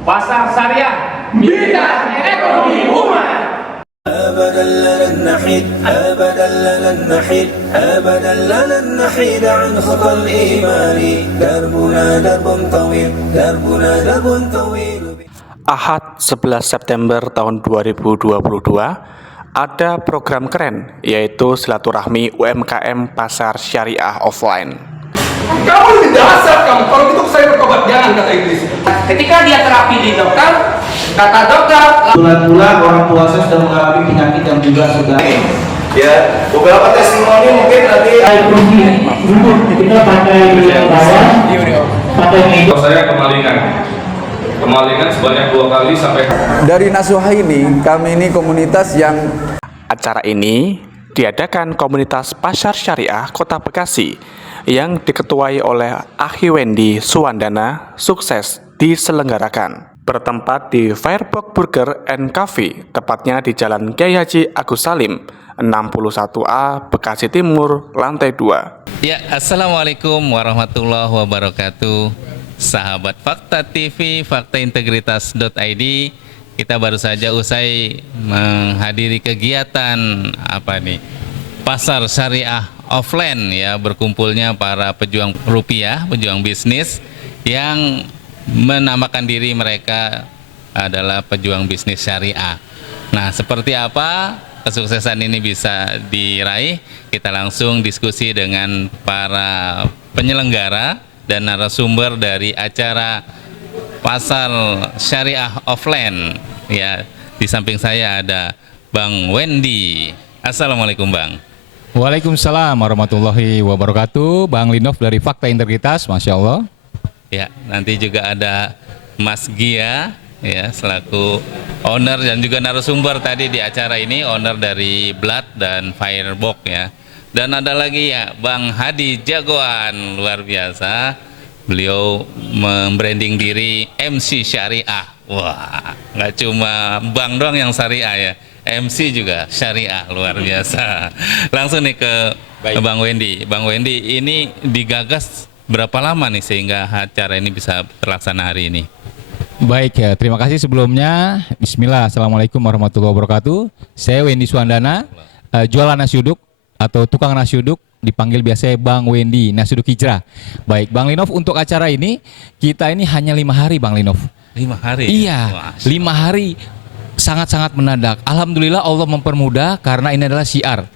Pasar Syariah, bidang ekonomi umat. أبدا لن نحيد أبدا لن نحيد أبدا لن نحيد عن خطى الإيمان دربنا درب طويل دربنا درب طويل. Ahad 11 September tahun 2022 ada program keren yaitu silaturahmi UMKM Pasar Syariah Offline. Kamu lebih dasar kamu, kalau gitu saya bertobat, jangan kata Iblis. Ketika dia terapi di dokter, kata dokter, Bulan-bulan orang tua saya sudah mengalami penyakit yang juga sudah Ya, beberapa testimoni mungkin nanti kita pakai Saya kemalingan sebanyak 2 kali sampai. Dari Nasuha ini, kami ini komunitas yang Acara ini diadakan komunitas Pasar Syariah Kota Bekasi yang diketuai oleh Akhi Wendy Suwandana sukses diselenggarakan. Bertempat di Firebox Burger and Cafe, tepatnya di Jalan Kiai Haji Agus Salim, 61A, Bekasi Timur, lantai 2. Ya, assalamualaikum warahmatullahi wabarakatuh. Sahabat Fakta TV, faktaintegritas.id. Kita baru saja usai menghadiri kegiatan Pasar Syariah Offline ya, berkumpulnya para pejuang rupiah, pejuang bisnis yang menamakan diri mereka adalah pejuang bisnis syariah. Nah, seperti apa kesuksesan ini bisa diraih? Kita langsung diskusi dengan para penyelenggara dan narasumber dari acara Pasar Syariah Offline. Ya, di samping saya ada Bang Wendy. Assalamualaikum, Bang. Waalaikumsalam warahmatullahi wabarakatuh. Bang Linov dari Fakta Integritas, Masya Allah. Ya, nanti juga ada Mas Gia ya, selaku owner dan juga narasumber tadi di acara ini, owner dari Blood dan Firebox ya. Dan ada lagi ya Bang Hadi Jagoan, luar biasa. Beliau membranding diri MC Syariah. Wah, nggak cuma Bang doang yang syariah ya, MC juga syariah, luar biasa. Langsung nih ke Bang Wendy. Bang Wendy, ini digagas berapa lama nih sehingga acara ini bisa terlaksana hari ini? Baik ya, terima kasih sebelumnya. Bismillah, Assalamualaikum warahmatullahi wabarakatuh. Saya Wendy Suwandana, jualan nasi uduk atau tukang nasi uduk, dipanggil biasa Bang Wendy, nasi uduk hijrah. Baik, Bang Linov, untuk acara ini, kita ini hanya 5 hari Bang Linov. 5 hari? Iya, Wah, 5 hari. Sangat-sangat mendadak. Alhamdulillah Allah mempermudah karena ini adalah syiar.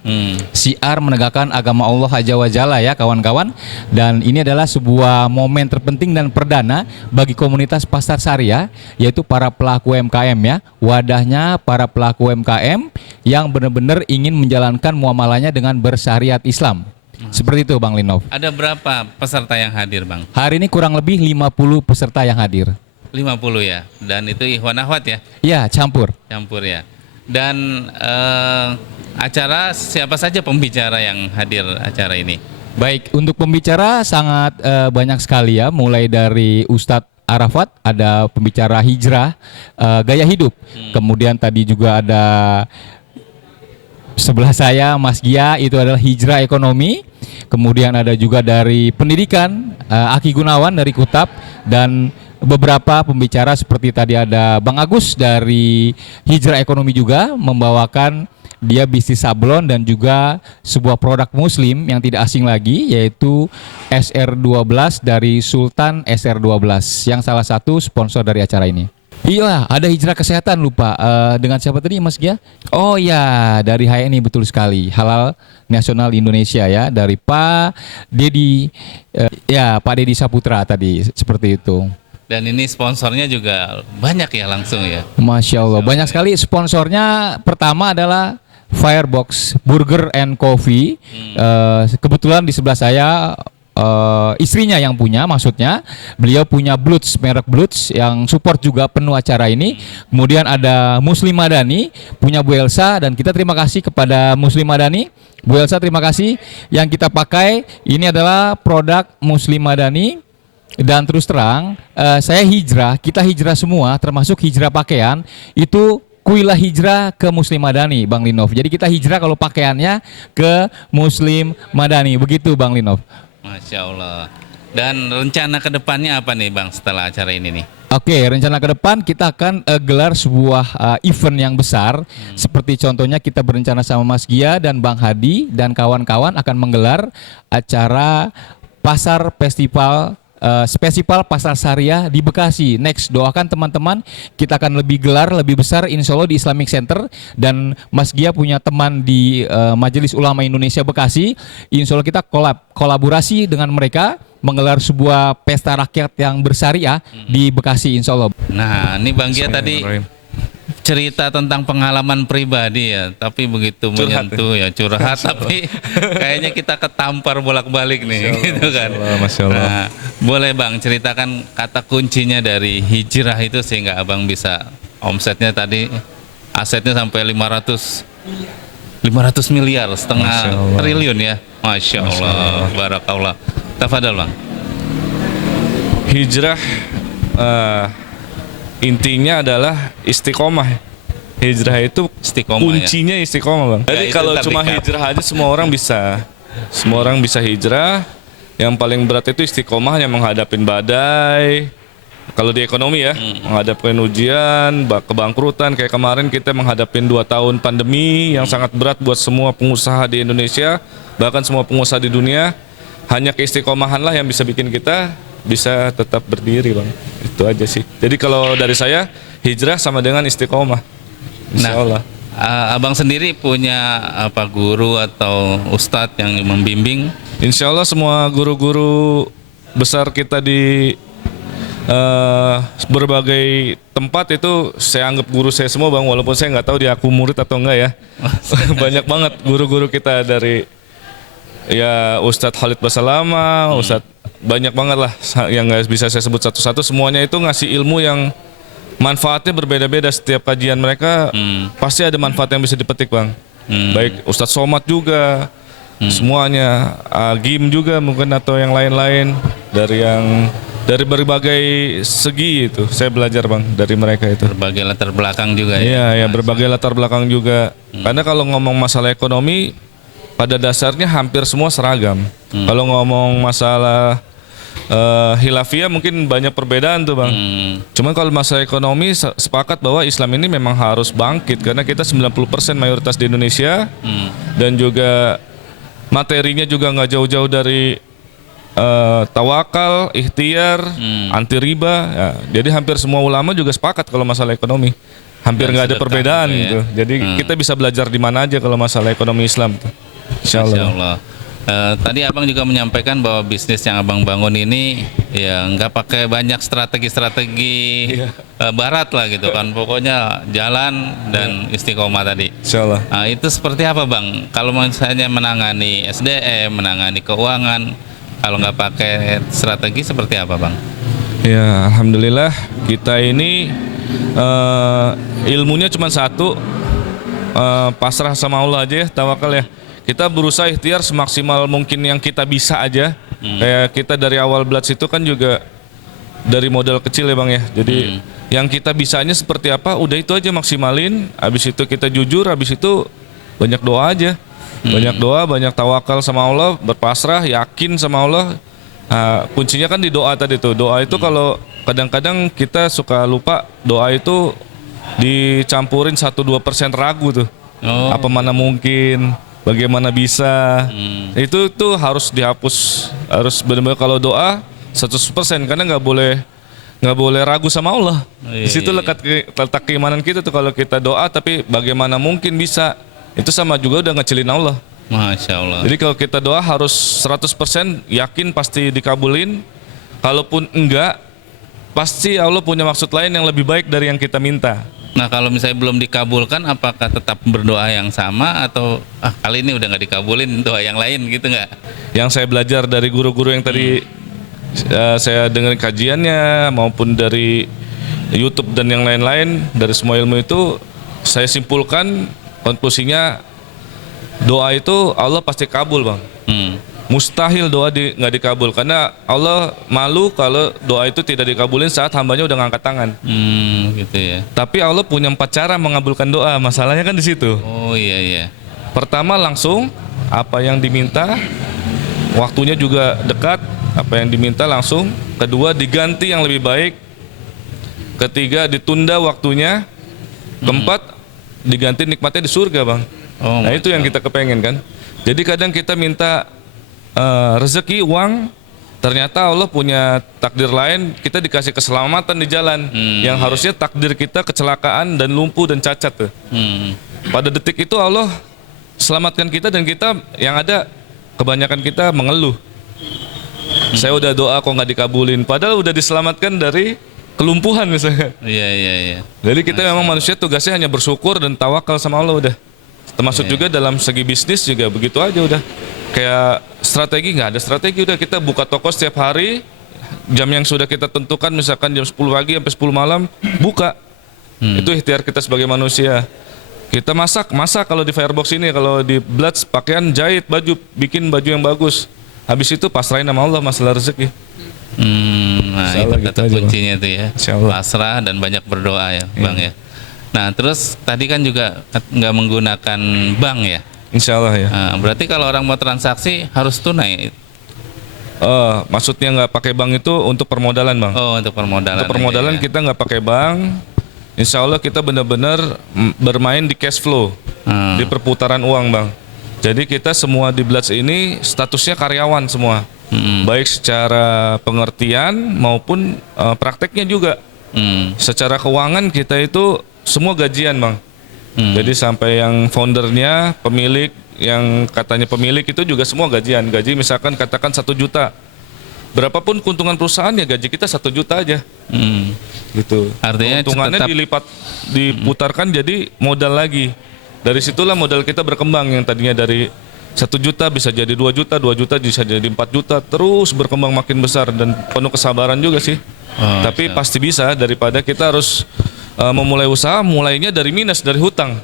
Syiar menegakkan agama Allah Azza wa Jalla ya kawan-kawan. Dan ini adalah sebuah momen terpenting dan perdana bagi komunitas Pasar Syariah, yaitu para pelaku UMKM ya. Wadahnya para pelaku UMKM yang benar-benar ingin menjalankan muamalahnya dengan bersyariat Islam. Seperti itu Bang Linov. Ada berapa peserta yang hadir, Bang? Hari ini kurang lebih 50 peserta yang hadir. 50 ya, dan itu ikhwan akhwat ya? Iya, campur Ya. Dan acara siapa saja pembicara yang hadir acara ini? Baik, untuk pembicara sangat banyak sekali ya, mulai dari Ustadz Arafat, ada pembicara hijrah, gaya hidup. Kemudian tadi juga ada sebelah saya Mas Gia, itu adalah hijrah ekonomi. Kemudian ada juga dari pendidikan, Aki Gunawan dari Kutab, dan beberapa pembicara seperti tadi ada Bang Agus dari hijrah ekonomi juga, membawakan dia bisnis sablon dan juga sebuah produk muslim yang tidak asing lagi, yaitu SR12 dari Sultan SR12 yang salah satu sponsor dari acara ini. Iya, ada hijrah kesehatan, lupa dengan siapa tadi Mas Gia? Oh ya, dari HNI, betul sekali, Halal Nasional Indonesia ya, dari Pak Dedi Pak Dedi Saputra tadi, seperti itu. Dan ini sponsornya juga banyak ya langsung ya? Masya Allah, banyak sekali sponsornya. Pertama adalah Firebox Burger and Coffee. Kebetulan di sebelah saya istrinya yang punya, maksudnya beliau punya Bloods, merek Bloods yang support juga penuh acara ini. Kemudian ada Muslim Madani, punya Bu Elsa, dan kita terima kasih kepada Muslim Madani. Bu Elsa, terima kasih. Yang kita pakai ini adalah produk Muslim Madani. Dan terus terang, kita hijrah semua, termasuk hijrah pakaian, itu kuilah hijrah ke Muslim Madani, Bang Linov. Jadi kita hijrah kalau pakaiannya ke Muslim Madani, begitu Bang Linov. Masya Allah. Dan rencana kedepannya apa nih Bang setelah acara ini nih? Oke, rencana ke depan kita akan gelar sebuah event yang besar. Seperti contohnya kita berencana sama Mas Gia dan Bang Hadi dan kawan-kawan akan menggelar acara pasar festival Pasar Syariah di Bekasi. Next, doakan teman-teman, kita akan lebih gelar, lebih besar insya Allah di Islamic Center. Dan Mas Gia punya teman di Majelis Ulama Indonesia Bekasi. Insya Allah kita kolaborasi dengan mereka menggelar sebuah pesta rakyat yang bersyariah di Bekasi insya Allah. Nah, ini Bang Gia tadi cerita tentang pengalaman pribadi ya, tapi begitu menyentuh ya curhat, tapi kayaknya kita ketampar bolak-balik nih, gitu kan. Masya Allah. Nah, boleh Bang ceritakan kata kuncinya dari hijrah itu sehingga Abang bisa omsetnya tadi, asetnya sampai 500 miliar, setengah triliun ya. Masya Allah, barakallah. Tafadhal Bang. Hijrah intinya adalah istiqomah. Hijrah itu Istiqomah, kuncinya istiqomah Bang. Jadi itu kalau cuma terdekat. hijrah aja semua orang bisa. Semua orang bisa hijrah. Yang paling berat itu istiqomahnya menghadapin badai. Kalau di ekonomi ya, menghadapin ujian, kebangkrutan. Kayak kemarin kita menghadapin 2 tahun pandemi yang sangat berat buat semua pengusaha di Indonesia, bahkan semua pengusaha di dunia. Hanya keistiqomahan lah yang bisa bikin kita bisa tetap berdiri Bang. Itu aja sih. Jadi kalau dari saya, hijrah sama dengan istiqomah. Insya Allah. Abang sendiri punya apa guru atau ustadz yang membimbing? Insya Allah semua guru-guru besar kita di berbagai tempat itu saya anggap guru saya semua Bang, walaupun saya nggak tahu dia aku murid atau enggak ya. Banyak banget guru-guru kita dari ya Ustadz Khalid Basalama, Ustadz banyak banget lah yang nggak bisa saya sebut satu-satu. Semuanya itu ngasih ilmu yang manfaatnya berbeda-beda. Setiap kajian mereka pasti ada manfaat yang bisa dipetik Bang. Baik Ustadz Somad juga, semuanya, Agim juga mungkin atau yang lain-lain dari berbagai segi itu saya belajar Bang dari mereka itu. Berbagai latar belakang juga Iya, ya berbagai latar belakang juga. Karena kalau ngomong masalah ekonomi pada dasarnya hampir semua seragam. Kalau ngomong masalah hilafiyah mungkin banyak perbedaan tuh Bang. Cuman kalau masalah ekonomi sepakat bahwa Islam ini memang harus bangkit karena kita 90% mayoritas di Indonesia dan juga materinya juga nggak jauh-jauh dari tawakal, ikhtiar, anti riba. Ya, jadi hampir semua ulama juga sepakat kalau masalah ekonomi. Hampir nggak ada perbedaan ya. gitu. Jadi kita bisa belajar di mana aja kalau masalah ekonomi Islam tuh. Insya Allah. Masya Allah. Tadi Abang juga menyampaikan bahwa bisnis yang Abang bangun ini ya nggak pakai banyak strategi barat lah gitu kan. Pokoknya jalan dan istiqomah tadi. Insya Allah. Nah, itu seperti apa Bang? Kalau misalnya menangani SDM, menangani keuangan, kalau nggak pakai strategi seperti apa Bang? Ya Alhamdulillah kita ini ilmunya cuma satu, pasrah sama Allah aja ya, tawakal ya. Kita berusaha ikhtiar semaksimal mungkin yang kita bisa aja. Kayak kita dari awal Bloods itu kan juga dari modal kecil ya Bang ya. Jadi yang kita bisanya seperti apa, udah itu aja maksimalin. Habis itu kita jujur, habis itu banyak doa aja. Banyak doa, banyak tawakal sama Allah, berpasrah, yakin sama Allah. Nah, kuncinya kan di doa tadi tuh. Doa itu kalau kadang-kadang kita suka lupa, doa itu dicampurin 1-2% ragu tuh. Apa mana mungkin, bagaimana bisa. Itu tuh harus dihapus. Harus benar-benar kalau doa 100% karena nggak boleh ragu sama Allah. Di situ letak keimanan kita tuh kalau kita doa tapi bagaimana mungkin bisa. Itu sama juga udah ngecilin Allah. Masya Allah. Jadi kalau kita doa harus 100% yakin pasti dikabulin. Kalaupun enggak, pasti Allah punya maksud lain yang lebih baik dari yang kita minta. Nah kalau misalnya belum dikabulkan, apakah tetap berdoa yang sama atau kali ini udah nggak dikabulin, doa yang lain gitu nggak? Yang saya belajar dari guru-guru yang tadi saya dengerin kajiannya maupun dari YouTube dan yang lain-lain, dari semua ilmu itu saya simpulkan konklusinya doa itu Allah pasti kabul Bang. Mustahil doa nggak dikabul karena Allah malu kalau doa itu tidak dikabulin saat hambanya udah ngangkat tangan. Gitu ya. Tapi Allah punya 4 cara mengabulkan doa. Masalahnya kan di situ. Oh iya. Pertama langsung apa yang diminta, waktunya juga dekat. apa yang diminta langsung. Kedua, diganti yang lebih baik. Ketiga, ditunda waktunya. Keempat, diganti nikmatnya di surga, Bang. Oh, Nah itu yang kita kepengen kan. Jadi kadang kita minta rezeki, uang, ternyata Allah punya takdir lain, kita dikasih keselamatan di jalan. Yang harusnya takdir kita kecelakaan dan lumpuh dan cacat tuh. Pada detik itu Allah selamatkan kita, dan kita yang ada kebanyakan kita mengeluh. Saya udah doa kok nggak dikabulin, padahal udah diselamatkan dari kelumpuhan misalnya. Iya. Jadi kita memang manusia tugasnya hanya bersyukur dan tawakal sama Allah udah. Termasuk juga dalam segi bisnis juga begitu aja udah. Kayak strategi, nggak ada strategi, udah kita buka toko setiap hari, jam yang sudah kita tentukan, misalkan jam 10 pagi sampai 10 malam buka. Itu ikhtiar kita sebagai manusia. Kita masak kalau di Firebox ini, kalau di Bloods pakaian, jahit baju, bikin baju yang bagus. Habis itu pasrahin sama Allah masalah rezeki. Nah itu kata kuncinya tuh ya, pasrah dan banyak berdoa ya, Bang ya. Nah terus tadi kan juga nggak menggunakan bank ya? Insya Allah ya. Nah, berarti kalau orang mau transaksi harus tunai? Maksudnya nggak pakai bank itu untuk permodalan, Bang. Oh, untuk permodalan. Untuk permodalan aja, ya? kita nggak pakai bank. Insya Allah kita benar-benar bermain di cash flow, di perputaran uang, Bang. Jadi kita semua di Bloods ini statusnya karyawan semua, baik secara pengertian maupun prakteknya juga. Secara keuangan kita itu semua gajian, Bang. Jadi sampai yang foundernya, pemilik, yang katanya pemilik itu juga semua gajian. Gaji misalkan katakan 1 juta. Berapapun keuntungan perusahaan ya gaji kita 1 juta aja. Gitu. Artinya keuntungannya tetap dilipat, diputarkan jadi modal lagi. Dari situlah modal kita berkembang, yang tadinya dari 1 juta bisa jadi 2 juta, 2 juta bisa jadi 4 juta, terus berkembang makin besar dan penuh kesabaran juga sih. Tapi pasti bisa, daripada kita harus memulai usaha, mulainya dari minus, dari hutang.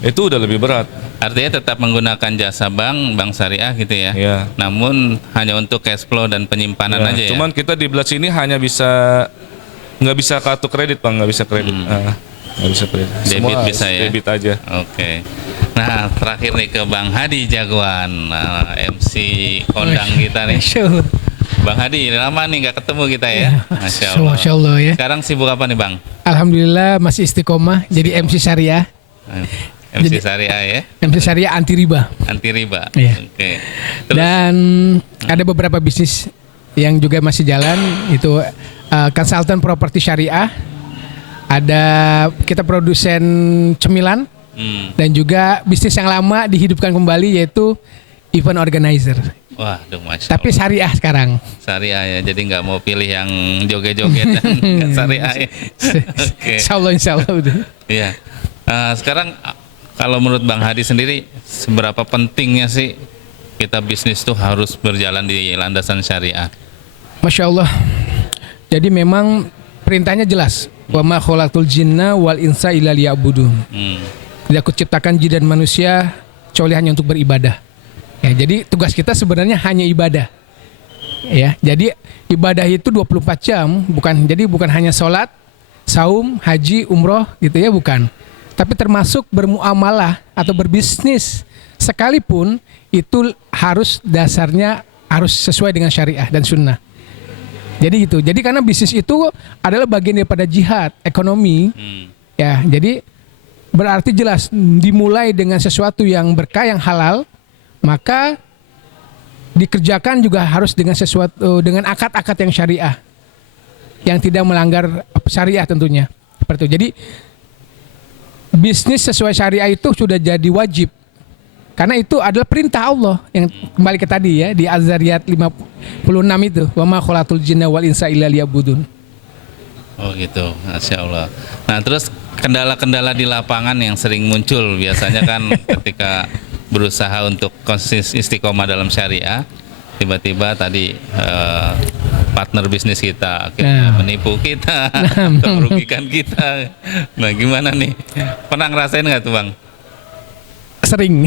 Itu udah lebih berat. Artinya tetap menggunakan jasa bank syariah gitu ya. Iya. Namun hanya untuk cash flow dan penyimpanan Ya, aja ya. cuman kita di Bloods ini hanya bisa, nggak bisa kartu kredit, Bang, nggak bisa kredit. Nggak bisa kredit. Debit Semua bisa ya. Debit aja. Oke. Nah terakhir nih ke Bang Hadi Jagoan, MC kondang kita nih. Bang Hadi, lama nih nggak ketemu kita ya. Masya Allah. Masya Allah ya. Sekarang sibuk apa nih Bang? Alhamdulillah masih istiqomah jadi MC Syariah. MC Syariah ya. MC Syariah anti riba. Anti riba. Iya. Oke. Terus, Dan ada beberapa bisnis yang juga masih jalan, itu konsultan properti syariah. Ada kita produsen cemilan, dan juga bisnis yang lama dihidupkan kembali yaitu event organizer. wah, Masya Tapi Allah. syariah sekarang. Syariah ya, jadi nggak mau pilih yang joget-joget dan nggak syariah ya. Oke. Insya Allah udah. Iya. Sekarang kalau menurut Bang Hadi sendiri, seberapa pentingnya sih kita bisnis tuh harus berjalan di landasan syariah? Masya Allah. Jadi memang perintahnya jelas. Wa ma khalaqtul jinna wal insa illa liya'budun. Tidak kuciptakan jin dan manusia kecuali hanya untuk beribadah. Ya, jadi tugas kita sebenarnya hanya ibadah. Ya, jadi ibadah itu 24 jam, bukan hanya sholat, saum, haji, umroh gitu ya, bukan. Tapi termasuk bermuamalah atau berbisnis sekalipun itu harus dasarnya harus sesuai dengan syariah dan sunnah. Jadi gitu. Jadi karena bisnis itu adalah bagian daripada jihad ekonomi. Ya, jadi berarti jelas dimulai dengan sesuatu yang berkah, yang halal, maka dikerjakan juga harus dengan sesuatu dengan akad-akad yang syariah, yang tidak melanggar syariah tentunya. Seperti itu. Jadi bisnis sesuai syariah itu sudah jadi wajib. Karena itu adalah perintah Allah yang kembali ke tadi ya di Az-Zariyat 56 itu, wa ma khalaqtul jinna wal insa illa liya'budun. Oh gitu, Masya Allah. Nah terus kendala-kendala di lapangan yang sering muncul biasanya kan ketika berusaha untuk konsisten istiqomah dalam syariah, tiba-tiba tadi partner bisnis kita akhirnya menipu kita atau merugikan kita. Nah gimana nih? Pernah ngerasain nggak tuh Bang? Sering.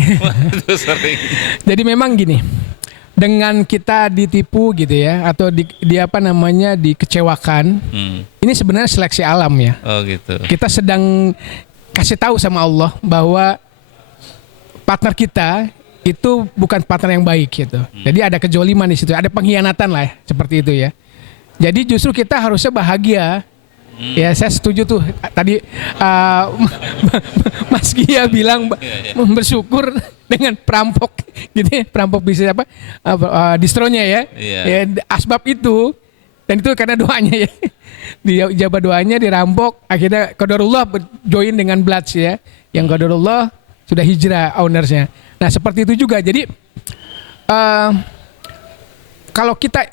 Itu sering. Jadi memang gini, dengan kita ditipu gitu ya, atau dikecewakan, ini sebenarnya seleksi alam ya. Oh gitu. Kita sedang kasih tahu sama Allah bahwa partner kita itu bukan partner yang baik gitu. Jadi ada kejoliman di situ, ada pengkhianatan lah seperti itu ya. Jadi justru kita harusnya bahagia. Ya saya setuju tuh tadi Mas Gia bilang bersyukur dengan perampok gitu ya, perampok bisnis apa distronya ya. Ya asbab itu dan itu karena doanya ya. Dia ijabah doanya dirampok, akhirnya qadarullah join dengan Bloods ya. Yang qadarullah sudah hijrah ownersnya. Nah seperti itu juga. Jadi kalau kita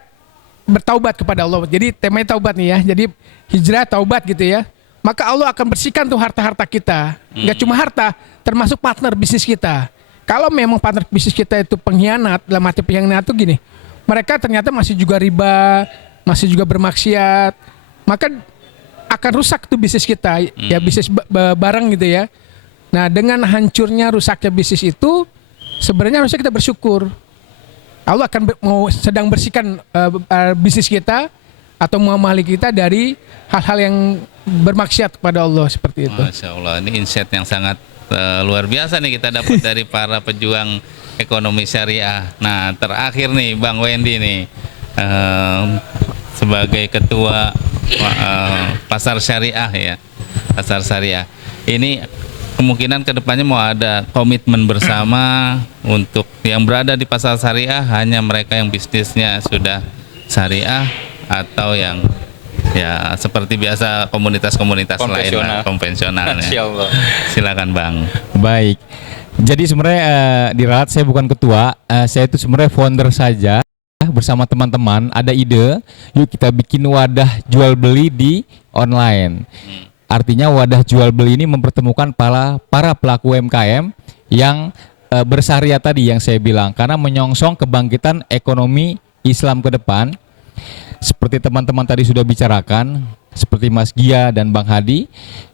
bertaubat kepada Allah, jadi temanya taubat nih ya. Jadi hijrah taubat gitu ya. Maka Allah akan bersihkan tuh harta-harta kita. Nggak cuma harta, termasuk partner bisnis kita. Kalau memang partner bisnis kita itu pengkhianat, dalam arti pengkhianat itu gini, mereka ternyata masih juga riba, masih juga bermaksiat, maka akan rusak tuh bisnis kita, ya bisnis barang gitu ya. Nah dengan hancurnya rusaknya bisnis itu, sebenarnya harusnya kita bersyukur. Allah akan sedang bersihkan bisnis kita atau muamalah kita dari hal-hal yang bermaksiat kepada Allah seperti itu. Masya Allah, ini insight yang sangat luar biasa nih kita dapat dari para pejuang ekonomi syariah. Nah terakhir nih Bang Wendy nih sebagai ketua pasar syariah ya, pasar syariah ini kemungkinan kedepannya mau ada komitmen bersama untuk yang berada di pasar syariah hanya mereka yang bisnisnya sudah syariah atau yang ya seperti biasa komunitas-komunitas lain lah, konvensional ya. Silakan Bang. Baik. Jadi sebenarnya di Ralat saya bukan ketua, saya itu sebenarnya founder saja. Bersama teman-teman ada ide, yuk kita bikin wadah jual beli di online. Artinya wadah jual beli ini mempertemukan para pelaku UMKM yang bersyariah tadi yang saya bilang, karena menyongsong kebangkitan ekonomi Islam ke depan. Seperti teman-teman tadi sudah bicarakan, seperti Mas Gia dan Bang Hadi,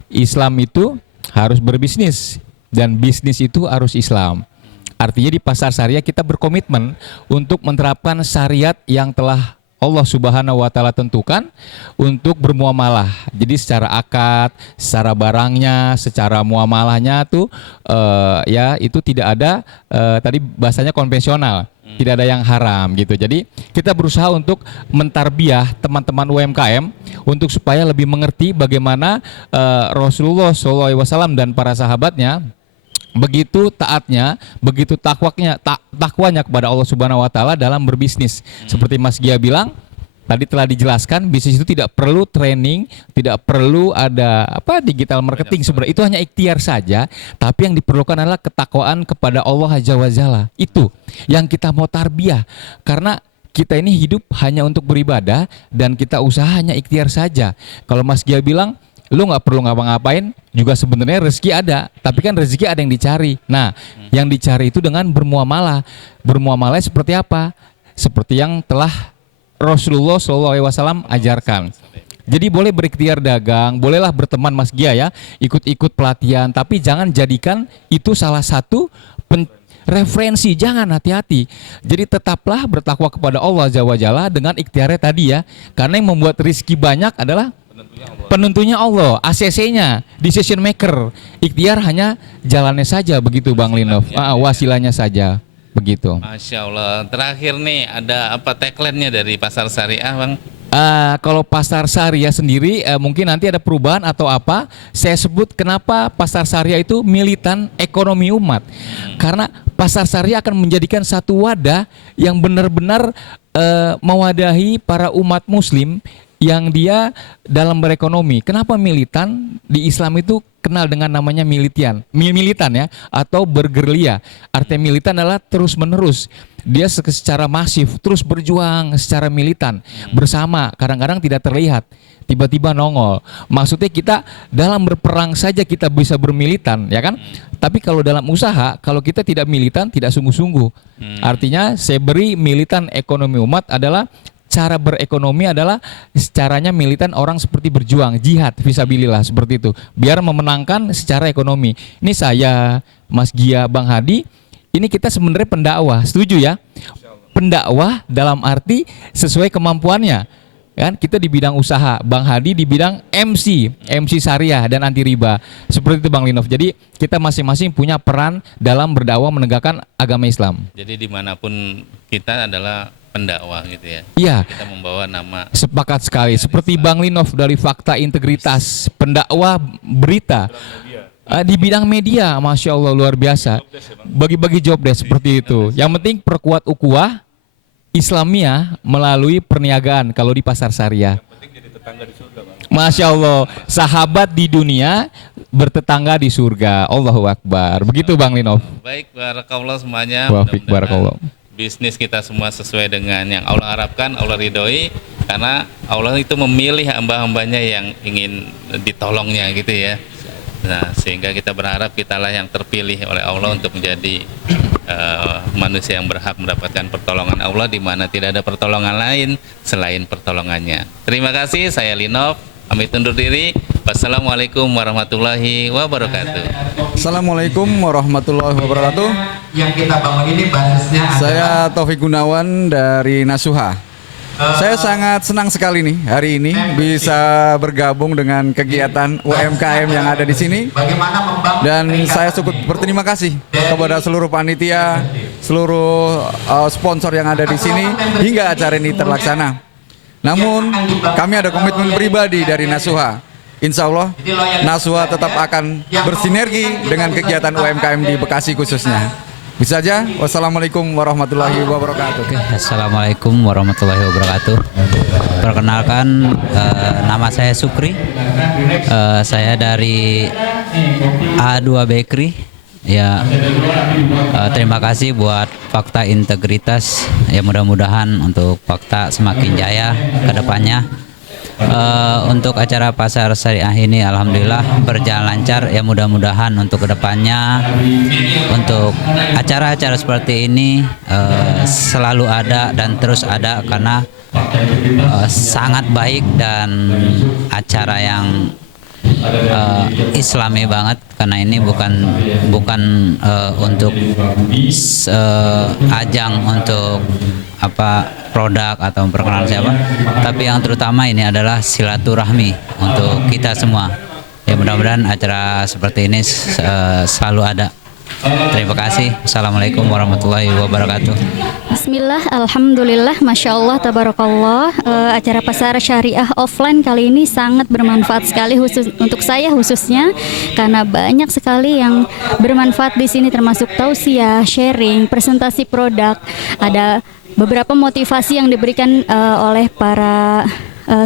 Islam itu harus berbisnis dan bisnis itu harus Islam. Artinya di pasar syariah kita berkomitmen untuk menerapkan syariat yang telah Allah Subhanahu wa Ta'ala tentukan untuk bermuamalah. Jadi secara akad, secara barangnya, secara muamalahnya tuh ya itu tidak ada tadi bahasanya konvensional, tidak ada yang haram gitu. Jadi kita berusaha untuk mentarbiah teman-teman UMKM untuk supaya lebih mengerti bagaimana Rasulullah SAW dan para sahabatnya begitu taatnya, begitu takwanya kepada Allah Subhanahu wa Ta'ala dalam berbisnis. Seperti Mas Gia bilang, tadi telah dijelaskan, bisnis itu tidak perlu training, tidak perlu ada digital marketing. Sebenarnya itu hanya ikhtiar saja, tapi yang diperlukan adalah ketakwaan kepada Allah Azza wa Jalla. Itu yang kita mau tarbiyah, karena kita ini hidup hanya untuk beribadah dan kita usaha hanya ikhtiar saja. Kalau Mas Gia bilang lu nggak perlu ngapa-ngapain, juga sebenarnya rezeki ada, tapi kan rezeki ada yang dicari. Nah, yang dicari itu dengan bermuamalah. Bermuamalah seperti apa? Seperti yang telah Rasulullah SAW ajarkan. Jadi boleh berikhtiar dagang, bolehlah berteman Mas Gia ya, ikut-ikut pelatihan, tapi jangan jadikan itu salah satu referensi, jangan, hati-hati. Jadi tetaplah bertakwa kepada Allah Azza wa Jalla dengan ikhtiarnya tadi ya, karena yang membuat rezeki banyak adalah penentunya Allah, ACC-nya, decision maker. Ikhtiar hanya jalannya saja begitu Bang Linov, wasilahnya saja begitu. Masya Allah. Terakhir nih ada apa tagline-nya dari pasar syariah Bang? Kalau pasar syariah sendiri mungkin nanti ada perubahan atau apa. Saya sebut kenapa pasar syariah itu militan ekonomi umat. Karena pasar syariah akan menjadikan satu wadah yang benar-benar mewadahi para umat muslim yang dia dalam berekonomi. Kenapa militan? Di Islam itu kenal dengan namanya militan ya, atau bergerilya. Artinya militan adalah terus menerus. Dia secara masif terus berjuang secara militan bersama. Kadang-kadang tidak terlihat, tiba-tiba nongol. Maksudnya kita dalam berperang saja kita bisa bermilitan, ya kan? Tapi kalau dalam usaha, kalau kita tidak militan, tidak sungguh-sungguh. Artinya saya beri militan ekonomi umat adalah cara berekonomi adalah caranya militan orang seperti berjuang, jihad, fisabilillah seperti itu. Biar memenangkan secara ekonomi. Ini saya, Mas Gia, Bang Hadi, ini kita sebenarnya pendakwah, setuju ya? Pendakwah dalam arti sesuai kemampuannya. kan kita di bidang usaha, Bang Hadi di bidang MC syariah dan anti riba. Seperti itu Bang Linov. Jadi kita masing-masing punya peran dalam berdakwah menegakkan agama Islam. Jadi dimanapun kita adalah pendakwah gitu ya. Iya. Kita membawa nama. Sepakat sekali. Seperti Bang Linov dari Fakta Integritas, pendakwah berita. Di bidang media, Masya Allah luar biasa. Bagi-bagi job desk seperti itu. Yang penting perkuat ukhuwah Islamiyah melalui perniagaan kalau di pasar syariah. Masya Allah, sahabat di dunia bertetangga di surga. Allahu Akbar. Begitu Bang Linov. Baik, barakallah semuanya. Wafik barakallah. Bisnis kita semua sesuai dengan yang Allah harapkan, Allah ridhoi, karena Allah itu memilih hamba-hambanya yang ingin ditolongnya gitu ya. Nah, sehingga kita berharap kitalah yang terpilih oleh Allah untuk menjadi manusia yang berhak mendapatkan pertolongan Allah di mana tidak ada pertolongan lain selain pertolongannya. Terima kasih, saya Linov, pamit undur diri. Wassalamualaikum warahmatullahi wabarakatuh. Assalamualaikum warahmatullahi wabarakatuh. Yang kita bangun ini basisnya Saya Taufik Gunawan dari Nasuha. Saya sangat senang sekali nih hari ini bisa bergabung dengan kegiatan UMKM yang ada di sini. Dan saya cukup berterima kasih kepada seluruh panitia, seluruh sponsor yang ada di sini hingga acara ini terlaksana. Namun kami ada komitmen pribadi dari Nasuha. Insya Allah Nasuha tetap akan bersinergi dengan kegiatan UMKM di Bekasi khususnya. Bisa saja. Wassalamualaikum warahmatullahi wabarakatuh. Assalamualaikum warahmatullahi wabarakatuh. Perkenalkan, nama saya Sukri. Saya dari A2 Bakery. Ya, terima kasih buat Fakta Integritas. Ya, mudah-mudahan untuk Fakta semakin jaya ke depannya. Untuk acara pasar syariah ini alhamdulillah berjalan lancar, ya mudah-mudahan untuk kedepannya untuk acara-acara seperti ini selalu ada dan terus ada karena sangat baik dan acara yang Islami banget, karena ini bukan untuk ajang untuk produk atau perkenalan siapa, tapi yang terutama ini adalah silaturahmi untuk kita semua. Ya mudah-mudahan acara seperti ini selalu ada. Terima kasih. Assalamualaikum warahmatullahi wabarakatuh. Bismillah, alhamdulillah, masya Allah, tabarakallah. Acara pasar syariah offline kali ini sangat bermanfaat sekali untuk saya khususnya, karena banyak sekali yang bermanfaat di sini, termasuk tausiah, sharing, presentasi produk, ada beberapa motivasi yang diberikan oleh para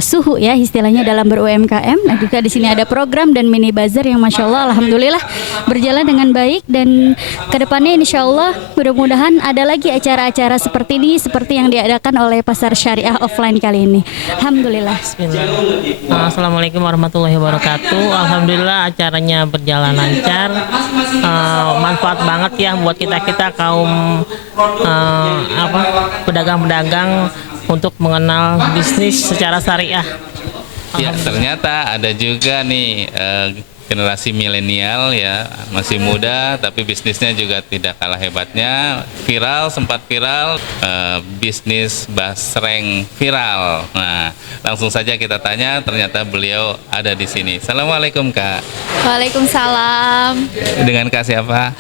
suhu ya istilahnya dalam ber-UMKM. Nah juga di sini ada program dan mini bazar yang masya Allah alhamdulillah berjalan dengan baik, dan kedepannya insya Allah mudah-mudahan ada lagi acara-acara seperti ini seperti yang diadakan oleh pasar syariah offline kali ini. Alhamdulillah. Assalamualaikum warahmatullahi wabarakatuh. Alhamdulillah acaranya berjalan lancar, manfaat banget ya buat kita kaum pedagang-pedagang untuk mengenal bisnis secara syariah. Ya, ternyata ada juga nih generasi milenial ya, masih muda tapi bisnisnya juga tidak kalah hebatnya. Sempat viral, bisnis basreng viral. Nah, langsung saja kita tanya, ternyata beliau ada di sini. Assalamualaikum Kak. Waalaikumsalam. Dengan Kak siapa?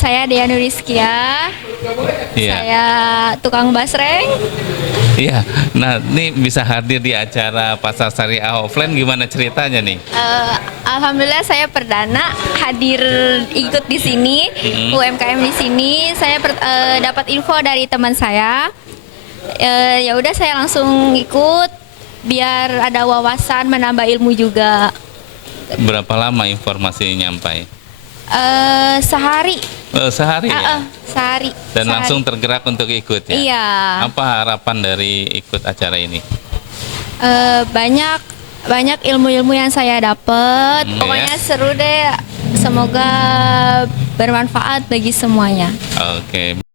Saya Dea Nuriskia. Iya. Saya tukang basreng. Iya. Nah, ini bisa hadir di acara pasar syariah offline, gimana ceritanya nih? Alhamdulillah saya perdana hadir ikut di sini, UMKM di sini. Saya dapat info dari teman saya. Ya udah saya langsung ikut biar ada wawasan, menambah ilmu juga. Berapa lama informasi nyampai? Sehari. Sehari ya? Sehari. Dan langsung tergerak untuk ikut ya? Iya. Apa harapan dari ikut acara ini? Banyak ilmu-ilmu yang saya dapat. Pokoknya seru deh. Semoga bermanfaat bagi semuanya. Oke.